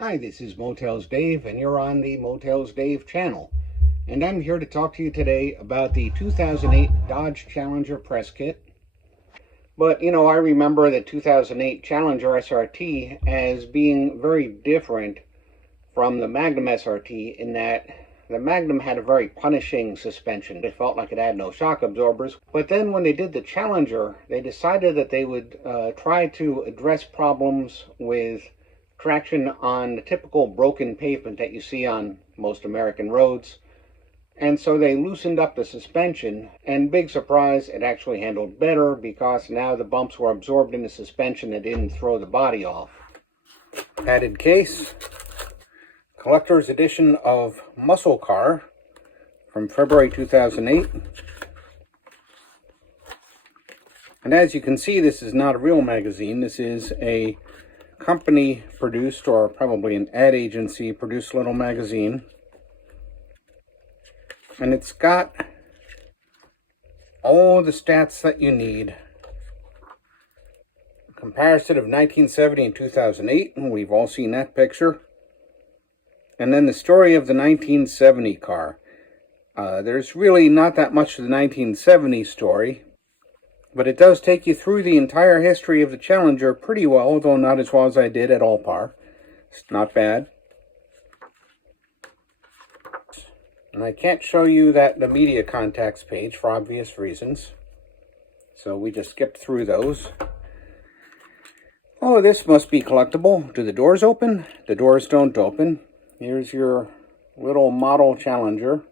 Hi, this is Motales Dave, and you're on the Motales Dave channel. And I'm here to talk to you today about the 2008 Dodge Challenger press kit. But, I remember the 2008 Challenger SRT as being very different from the Magnum SRT in that the Magnum had a very punishing suspension. It felt like it had no shock absorbers. But then when they did the Challenger, they decided that they would try to address problems with traction on the typical broken pavement that you see on most American roads. And so they loosened up the suspension, and big surprise, it actually handled better because now the bumps were absorbed in the suspension and didn't throw the body off. Added case, collector's edition of Muscle Car from February 2008. And as you can see, this is not a real magazine. This is a company produced, or probably an ad agency produced, little magazine. And it's got all the stats that you need. Comparison of 1970 and 2008, and we've all seen that picture. And then the story of the 1970 car. There's really not that much of the 1970 story, but it does take you through the entire history of the Challenger pretty well, although not as well as I did at All Par. It's not bad. And I can't show you the media contacts page for obvious reasons, so we just skipped through those. Oh, this must be collectible. Do the doors open? The doors don't open. Here's your little model Challenger.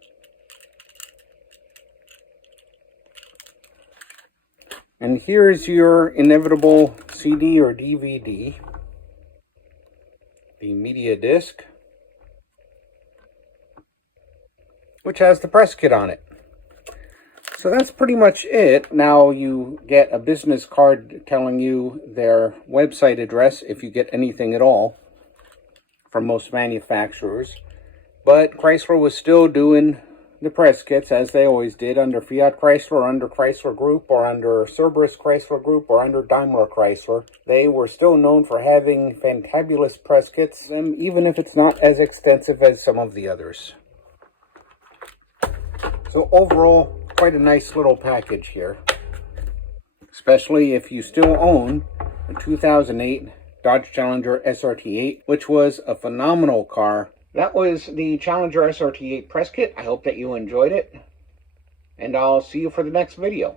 And here's your inevitable CD or DVD, the media disc, which has the press kit on it. So that's pretty much it. Now you get a business card telling you their website address if you get anything at all from most manufacturers. But Chrysler was still doing the press kits as they always did, under Fiat Chrysler, or under Chrysler Group, or under Cerberus Chrysler Group, or under Daimler Chrysler. They were still known for having fantabulous press kits, even if it's not as extensive as some of the others. So overall, quite a nice little package here, especially if you still own the 2008 Dodge Challenger SRT8, which was a phenomenal car. That was the Challenger SRT8 press kit. I hope that you enjoyed it, and I'll see you for the next video.